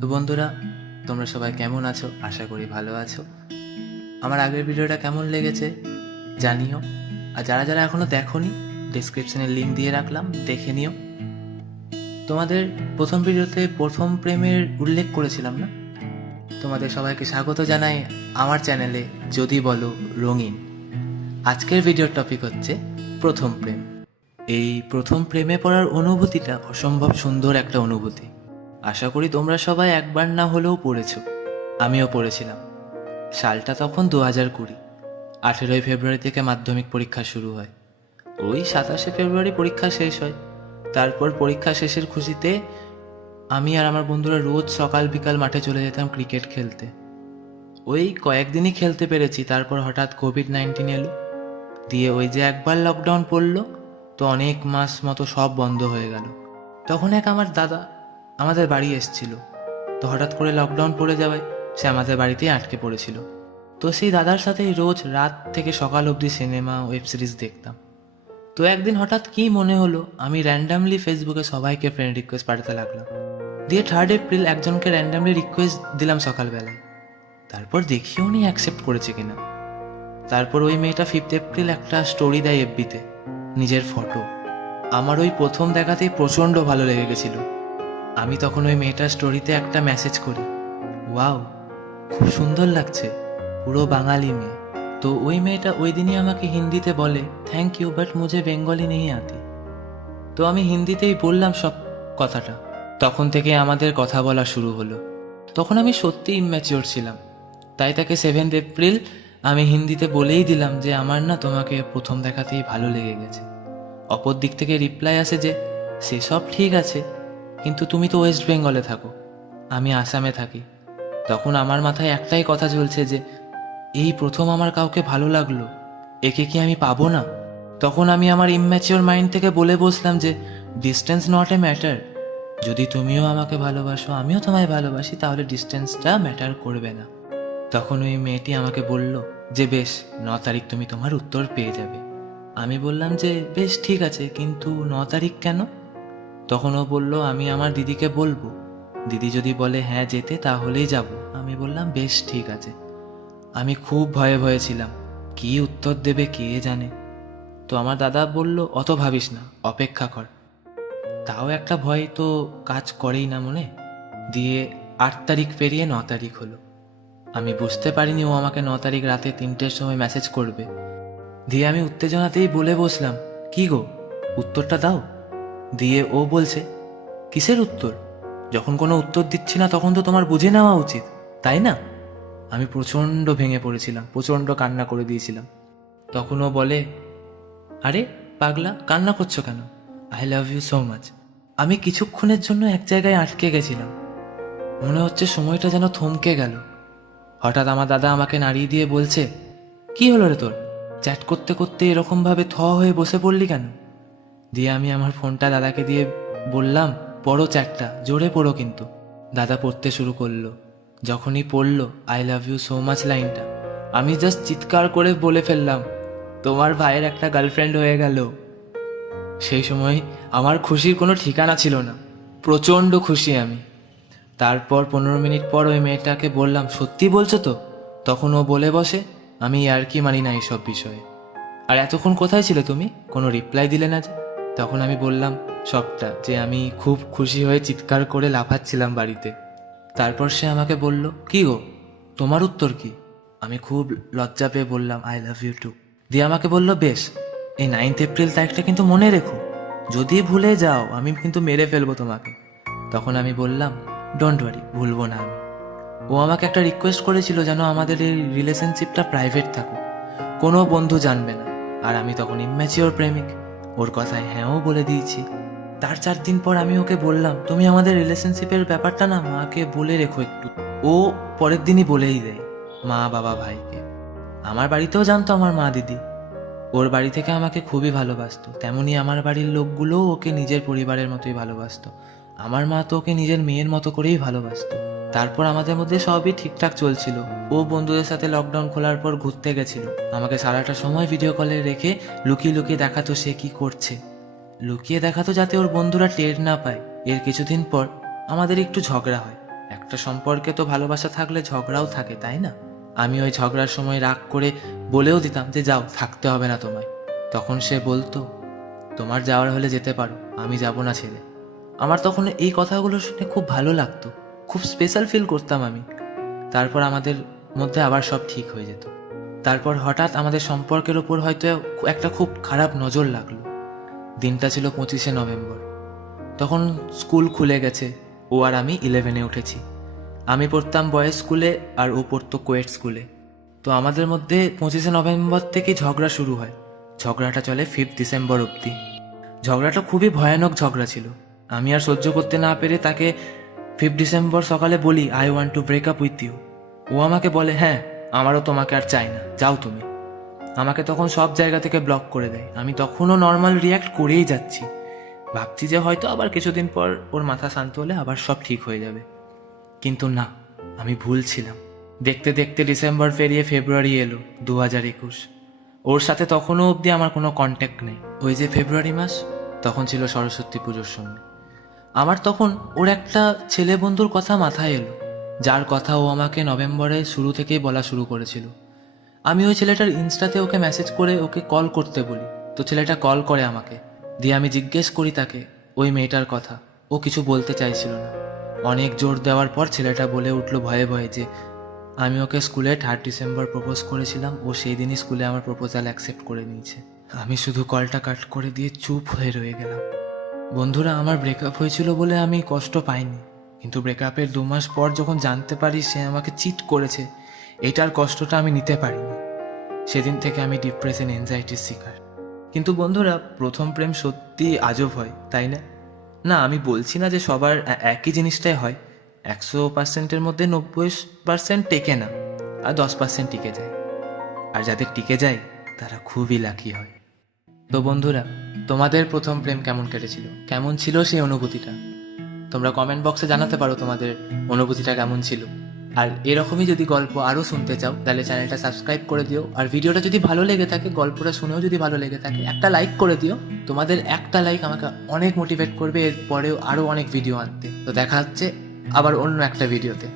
তো বন্ধুরা, তোমরা সবাই কেমন আছো? আশা করি ভালো আছো। আমার আগের ভিডিওটা কেমন লেগেছে জানিও। আর যারা যারা এখনো দেখোনি, ডিসক্রিপশনে লিঙ্ক দিয়ে রাখলাম, দেখে নিও। তোমাদের প্রথম ভিডিওতে প্রথম প্রেমের উল্লেখ করেছিলাম না? তোমাদের সবাইকে স্বাগত জানাই আমার চ্যানেলে যদি বলো রঙিন। আজকের ভিডিওর টপিক হচ্ছে প্রথম প্রেম। এই প্রথম প্রেমে পড়ার অনুভূতিটা অসম্ভব সুন্দর একটা অনুভূতি। আশা করি তোমরা সবাই একবার না হলেও পড়েছ। আমিও পড়েছিলাম। সালটা তখন 2020। 18ই ফেব্রুয়ারি থেকে মাধ্যমিক পরীক্ষা শুরু হয়। ওই 27শে ফেব্রুয়ারি পরীক্ষা শেষ হয়। তারপর পরীক্ষা শেষের খুশিতে আমি আর আমার বন্ধুরা রোজ সকাল বিকাল মাঠে চলে যেতাম ক্রিকেট খেলতে। ওই কয়েকদিনই খেলতে পেরেছি, তারপর হঠাৎ কোভিড-19 এলো। দিয়ে ওই যে একবার লকডাউন পড়লো, তো অনেক মাস মতো সব বন্ধ হয়ে গেল। তখন আমার দাদা আমাদের বাড়ি এসেছিল। তো হঠাৎ করে লকডাউন পড়ে যাওয়ায় সে আমাদের বাড়িতেই আটকে পড়েছিল। তো সেই দাদার সাথেই রোজ রাত থেকে সকাল অবধি সিনেমা ওয়েব সিরিজ দেখতাম। তো একদিন হঠাৎ কি মনে হলো, আমি র্যান্ডামলি ফেসবুকে সবাইকে ফ্রেন্ড রিকোয়েস্ট পাঠাতে লাগলাম। দিয়ে 3 এপ্রিল একজনকে র্যান্ডামলি রিকোয়েস্ট দিলাম সকালবেলায়। তারপর দেখিও নি অ্যাকসেপ্ট করেছে কিনা। তারপর ওই মেয়েটা 5 এপ্রিল একটা স্টোরি দেয় এফবিতে, নিজের ফটো। আমার ওই প্রথম দেখাতেই প্রচণ্ড ভালো লেগে গেছিল। আমি তখন ওই মেয়েটার স্টোরিতে একটা মেসেজ করি, ওয়াও খুব সুন্দর লাগছে, পুরো বাঙালি মেয়ে। তো ওই মেয়েটা ওই দিনই আমাকে হিন্দিতে বলে, থ্যাংক ইউ বাট মুঝে বেঙ্গলি নেই আতি। তো আমি হিন্দিতেই বললাম সব কথাটা। তখন থেকে আমাদের কথা বলা শুরু হলো। তখন আমি সত্যি ইম্যাচিওর ছিলাম, তাই তাকে 7 এপ্রিল আমি হিন্দিতে বলেই দিলাম যে আমার না তোমাকে প্রথম দেখাতেই ভালো লেগে গেছে। অপর দিক থেকে রিপ্লাই আসে যে সেসব ঠিক আছে, কিন্তু তুমি তো ওয়েস্ট বেঙ্গলে থাকো, আমি আসামে থাকি। তখন আমার মাথায় একটাই কথা চলছে যে এই প্রথম আমার কাউকে ভালো লাগলো, একে কি আমি পাবো না? তখন আমি আমার ইম্যাচিওর মাইন্ড থেকে বলে বসলাম যে ডিস্টেন্স নট এ ম্যাটার। যদি তুমিও আমাকে ভালোবাসো, আমিও তোমায় ভালোবাসি, তাহলে ডিস্টেন্সটা ম্যাটার করবে না। তখন ওই মেয়েটি আমাকে বলল যে বেশ, 9 তারিখ তুমি তোমার উত্তর পেয়ে যাবে। আমি বললাম যে বেশ ঠিক আছে, কিন্তু 9 তারিখ কেন? তখন ও বলল আমি আমার দিদিকে বলবো, দিদি যদি বলে হ্যাঁ যেতে তাহলেই যাব। আমি বললাম বেশ ঠিক আছে। আমি খুব ভয়ে ভয়ে ছিলাম, কি উত্তর দেবে কে জানে। তো আমার দাদা বলল অত ভাবিস না, অপেক্ষা কর। তাও একটা ভয় তো কাজ করেই না মনে। দিয়ে 8 তারিখ পেরিয়ে 9 তারিখ হলো। আমি বুঝতে পারিনি ও আমাকে 9 তারিখ রাতে 3টের সময় মেসেজ করবে। দিয়ে আমি উত্তেজনাতেই বলে বসলাম, কি গো উত্তরটা দাও। দিয়ে ও বলছে, কিসের উত্তর? যখন কোনো উত্তর দিচ্ছি না তখন তো তোমার বুঝে নেওয়া উচিত, তাই না? আমি প্রচণ্ড ভেঙে পড়েছিলাম, প্রচণ্ড কান্না করে দিয়েছিলাম। তখন ও বলে, আরে পাগলা, কান্না করছো কেন? I love you so much. আমি কিছুক্ষণের জন্য এক জায়গায় আটকে গেছিলাম, মনে হচ্ছে সময়টা যেন থমকে গেল। হঠাৎ আমার দাদা আমাকে নাড়িয়ে দিয়ে বলছে, কি হলো রে তোর? চ্যাট করতে করতে এরকমভাবে হয়ে বসে পড়লি কেন? দিয়ে আমি আমার ফোনটা দাদাকে দিয়ে বললাম, পড়ো চ্যাটটা, জোরে পড়ো কিন্তু। দাদা পড়তে শুরু করলো। যখনই পড়লো I love you so much লাইনটা, আমি জাস্ট চিৎকার করে বলে ফেললাম, তোমার ভাইয়ের একটা গার্লফ্রেন্ড হয়ে গেল। সেই সময় আমার খুশির কোনো ঠিকানা ছিল না, প্রচণ্ড খুশি আমি। তারপর 15 মিনিট পর ওই মেয়েটাকে বললাম, সত্যি বলছো তো? তখন ও বলে বসে, আমি আর কি মানি না এইসব বিষয়ে। আর এতক্ষণ কোথায় ছিলে তুমি, কোনো রিপ্লাই দিলে না যে? তখন আমি বললাম সবটা, যে আমি খুব খুশি হয়ে চিৎকার করে লাফাচ্ছিলাম বাড়িতে। তারপর সে আমাকে বলল, কি গো তোমার উত্তর কি? আমি খুব লজ্জা পেয়ে বললাম, আই লাভ ইউ টু। দিয়ে আমাকে বলল, বেশ, এই 9 এপ্রিল তারিখটা কিন্তু মনে রেখো, যদি ভুলে যাও আমি কিন্তু মেরে ফেলবো তোমাকে। তখন আমি বললাম, ডোন্ট ওয়ারি, ভুলবো না আমি। ও আমাকে একটা রিকোয়েস্ট করেছিল যেন আমাদের এই রিলেশনশিপটা প্রাইভেট থাকুক, কোনো বন্ধু জানবে না। আর আমি তখন ইম্যাচিওর প্রেমিক, ওর কথায় হ্যাঁও বলে দিয়েছি। তার 4 দিন পর আমি ওকে বললাম, তুমি আমাদের রিলেশনশিপের ব্যাপারটা না মাকে বলে রেখো একটু। ও পরের দিনই বলেই দেয় মা বাবা ভাইকে। আমার বাড়িতেও জানতো আমার মা দিদি। ওর বাড়ি থেকে আমাকে খুবই ভালোবাসতো, তেমনি আমার বাড়ির লোকগুলোও ওকে নিজের পরিবারের মতোই ভালোবাসতো। আমার মা তো ওকে নিজের মেয়ের মতো করেই ভালোবাসতো। তারপর আমাদের মধ্যে সবই ঠিকঠাক চলছিল। ও বন্ধুদের সাথে লকডাউন খোলার পর ঘুরতে গেছিল, আমাকে সারাটা সময় ভিডিও কলে রেখে লুকিয়ে লুকিয়ে দেখাতো সে কি করছে। লুকিয়ে দেখাতো যাতে ওর বন্ধুরা টের না পায়। এর কিছুদিন পর আমাদের একটু ঝগড়া হয়, একটা সম্পর্কে তো ভালোবাসা থাকলে ঝগড়াও থাকে, তাই না? আমি ওই ঝগড়ার সময় রাগ করে বলেও দিতাম যে যাও, থাকতে হবে না তোমায়। তখন সে বলতো তোমার যাওয়ার হলে যেতে পারো, আমি যাব না ছেড়ে। আমার তখন এই কথাগুলো শুনে খুব ভালো লাগতো, খুব স্পেশাল ফিল করতাম আমি। তারপর আমাদের মধ্যে আবার সব ঠিক হয়ে যেত। তারপর হঠাৎ আমাদের সম্পর্কের ওপর হয়তো একটা খুব খারাপ নজর লাগলো। দিনটা ছিল 25শে নভেম্বর। তখন স্কুল খুলে গেছে, ও আর আমি 11-এ উঠেছি। আমি পড়তাম বয়েজ স্কুলে আর ও পড়তো কোয়েট স্কুলে। তো আমাদের মধ্যে 25শে নভেম্বর থেকে ঝগড়া শুরু হয়। ঝগড়াটা চলে 5 ডিসেম্বর অবধি। ঝগড়াটা খুবই ভয়ানক ঝগড়া ছিল। আমি আর সহ্য করতে না পেরে তাকে 5 ডিসেম্বর সকালে বলি I want to break up with you. ও আমাকে বলে হ্যাঁ, আমারও তোমাকে আর চাই না, যাও তুমি। আমাকে তখন সব জায়গা থেকে ব্লক করে দেয়। আমি তখনও নর্মাল রিয়্যাক্ট করেই যাচ্ছি, ভাবছি যে হয়তো আবার কিছুদিন পর ওর মাথা শান্ত হলে আবার সব ঠিক হয়ে যাবে। কিন্তু না, আমি ভুল ছিলাম। দেখতে দেখতে ডিসেম্বর পেরিয়ে ফেব্রুয়ারি এলো 2021। ওর সাথে তখনও অবধি আমার কোনো কন্ট্যাক্ট নেই। ওই যে ফেব্রুয়ারি মাস, তখন ছিল সরস্বতী পুজোর সময়। আমার তখন ওর একটা ছেলে বন্ধুর কথা মাথায় এলো, যার কথা ও আমাকে নভেম্বরের শুরু থেকেই বলা শুরু করেছিল। আমি ওই ছেলেটার ইনস্টাতে ওকে মেসেজ করে ওকে কল করতে বলি। তো ছেলেটা কল করে আমাকে, দিয়ে আমি জিজ্ঞেস করি তাকে ওই মেয়েটার কথা। ও কিছু বলতে চাইছিল না। অনেক জোর দেওয়ার পর ছেলেটা বলে উঠলো ভয়ে ভয়ে যে আমি ওকে স্কুলে 3 ডিসেম্বর প্রপোজ করেছিলাম, ও সেই দিনই স্কুলে আমার প্রপোজাল অ্যাকসেপ্ট করে নিয়েছে। আমি শুধু কলটা কাট করে দিয়ে চুপ হয়ে রয়ে গেলাম। বন্ধুরা, আমার ব্রেকআপ হয়েছিল বলে আমি কষ্ট পাইনি, কিন্তু ব্রেকআপের 2 মাস পর যখন জানতে পারি সে আমাকে চিট করেছে, এটার কষ্টটা আমি নিতে পারিনি। সেদিন থেকে আমি ডিপ্রেশন, এনজাইটির শিকার। কিন্তু বন্ধুরা, প্রথম প্রেম সত্যি আজব হয়, তাই না? না, আমি বলছি না যে সবার একই জিনিসটাই হয়। 100%-এর মধ্যে 90% টেকে না, আর 10% টিকে যায়। আর যাদের টিকে যায় তারা খুবই লাকি হয়। তো বন্ধুরা, তোমাদের প্রথম প্রেম কেমন কেটেছিল, কেমন ছিল সেই অনুভূতিটা? তোমরা কমেন্ট বক্সে জানাতে পারো তোমাদের অনুভূতিটা কেমন ছিল। আর এরকমই যদি গল্প আরও শুনতে চাও তাহলে চ্যানেলটা সাবস্ক্রাইব করে দিও। আর ভিডিওটা যদি ভালো লেগে থাকে, গল্পটা শুনেও যদি ভালো লেগে থাকে, একটা লাইক করে দিও। তোমাদের একটা লাইক আমাকে অনেক মোটিভেট করবে এরপরেও আরও অনেক ভিডিও আনতে। তো দেখা হচ্ছে আবার অন্য একটা ভিডিওতে।